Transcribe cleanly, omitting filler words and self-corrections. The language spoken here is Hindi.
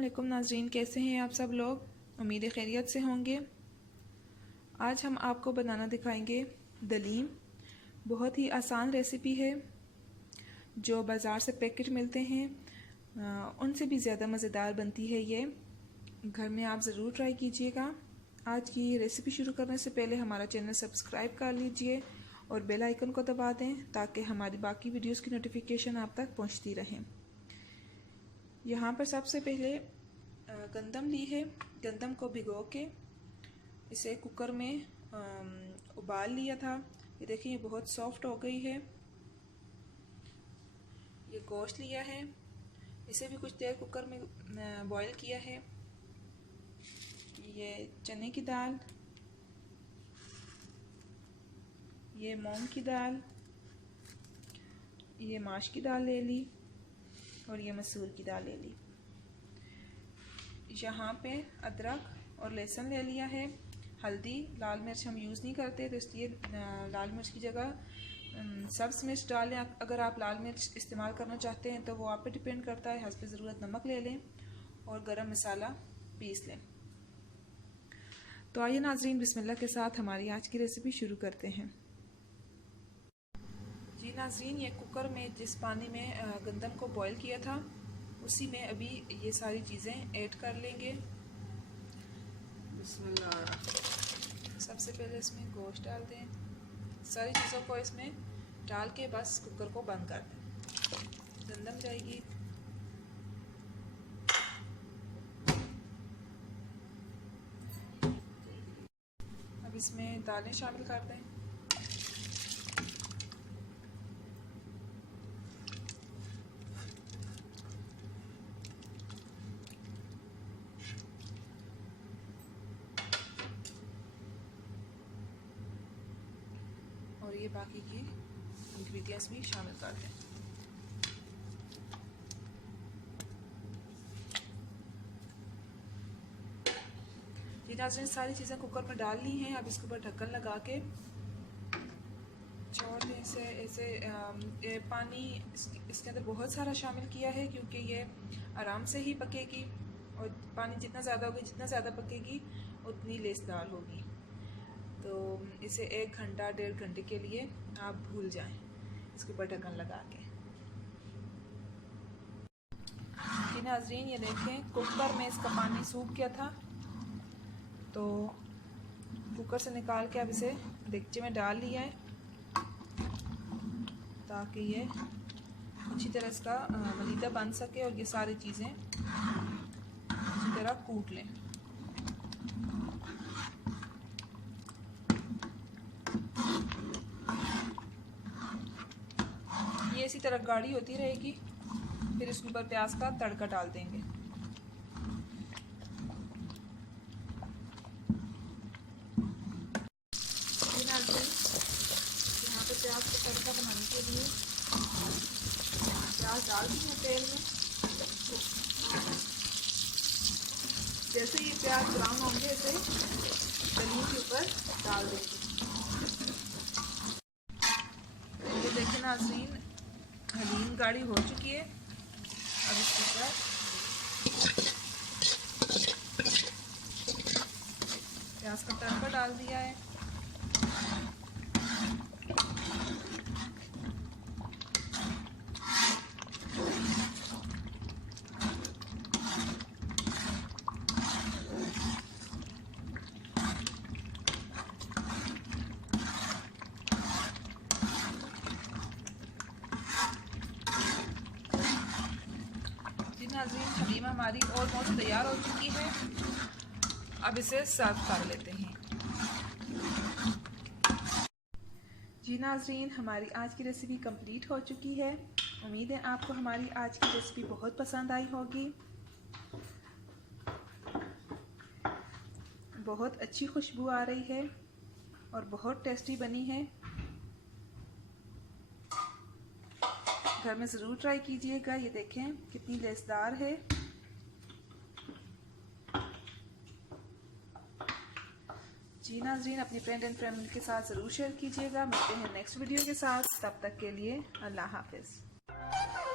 अस्सलामुअलैकुम नाज़रीन, कैसे हैं आप सब लोग। उम्मीद है खैरियत से होंगे। आज हम आपको बनाना दिखाएंगे दलीम। बहुत ही आसान रेसिपी है। जो बाज़ार से पैकेट मिलते हैं उनसे भी ज़्यादा मज़ेदार बनती है ये। घर में आप ज़रूर ट्राई कीजिएगा। आज की रेसिपी शुरू करने से पहले हमारा चैनल सब्सक्राइब कर लीजिए और बेल आइकन को दबा दें ताकि हमारी बाकी वीडियोस की नोटिफिकेशन आप तक पहुंचती रहे। यहाँ पर सबसे पहले गंदम ली है। गंदम को भिगो के इसे कुकर में उबाल लिया था। ये देखिए, ये बहुत सॉफ्ट हो गई है। ये गोश्त लिया है, इसे भी कुछ देर कुकर में बॉईल किया है। ये चने की दाल, ये मूंग की दाल, ये माश की दाल ले ली और ये मसूर की दाल ले ली। यहाँ पे अदरक और लहसुन ले लिया है। हल्दी, लाल मिर्च हम यूज़ नहीं करते तो इसलिए लाल मिर्च की जगह सब्ज़ मिर्च डालें। अगर आप लाल मिर्च इस्तेमाल करना चाहते हैं तो वो आप पे डिपेंड करता है। हस्ब ज़रूरत नमक ले लें और गरम मसाला पीस लें। तो आइए नाज़रीन, बिस्मिल्लाह के साथ हमारी आज की रेसिपी शुरू करते हैं। जी नाज़रीन, ये कुकर में जिस पानी में गंदम को बॉईल किया था उसी में अभी ये सारी चीज़ें ऐड कर लेंगे। बिस्मिल्लाह। सबसे पहले इसमें गोश्त डाल दें। सारी चीज़ों को इसमें डाल के बस कुकर को बंद कर दें। गंदम जाएगी। अब इसमें दालें शामिल कर दें। और ये बाकी की इंग्रेडिएंट्स भी शामिल कर दें। ये नाज़रीन, सारी चीज़ें कुकर में डाल ली हैं। अब इसके ऊपर ढक्कन लगा के छोड़ दें इसे। ऐसे पानी इसके अंदर बहुत सारा शामिल किया है क्योंकि ये आराम से ही पकेगी और पानी जितना ज़्यादा होगी, जितना ज़्यादा पकेगी उतनी लेसदार होगी। तो इसे 1 घंटा 1.5 घंटे के लिए आप भूल जाएं इसके ऊपर ढक्कन लगा के। जी नाज़रीन, ये देखें, कुकर में इसका पानी सूख गया था तो कुकर से निकाल के अब इसे देगचे में डाल लिया है ताकि ये अच्छी तरह इसका मलीदा बन सके और ये सारी चीज़ें अच्छी तरह कूट लें। ये इसी तरह गाढ़ी होती रहेगी। फिर इसके ऊपर प्याज का तड़का डाल देंगे। यहाँ पे प्याज का तड़का बनाने के लिए प्याज डाल दी है तेल में। जैसे ये प्याज ब्राउन होंगे इसे दलीम के ऊपर डाल देंगे। ये देखें नाज़रीन, हलीम गाढ़ी हो चुकी है। अब इसके ऊपर प्याज का तड़का डाल दिया है। नाज़रीन, हलीम हमारी ऑलमोस्ट तैयार हो चुकी है। अब इसे सर्व कर लेते हैं। जी नाज़रीन, हमारी आज की रेसिपी कंप्लीट हो चुकी है। उम्मीद है आपको हमारी आज की रेसिपी बहुत पसंद आई होगी। बहुत अच्छी खुशबू आ रही है और बहुत टेस्टी बनी है। घर में ज़रूर ट्राई कीजिएगा। ये देखें कितनी लेसदार है। जी नाज़रीन, अपनी फ्रेंड एंड फैमिली के साथ ज़रूर शेयर कीजिएगा। मिलते हैं नेक्स्ट वीडियो के साथ। तब तक के लिए अल्लाह हाफ़िज़।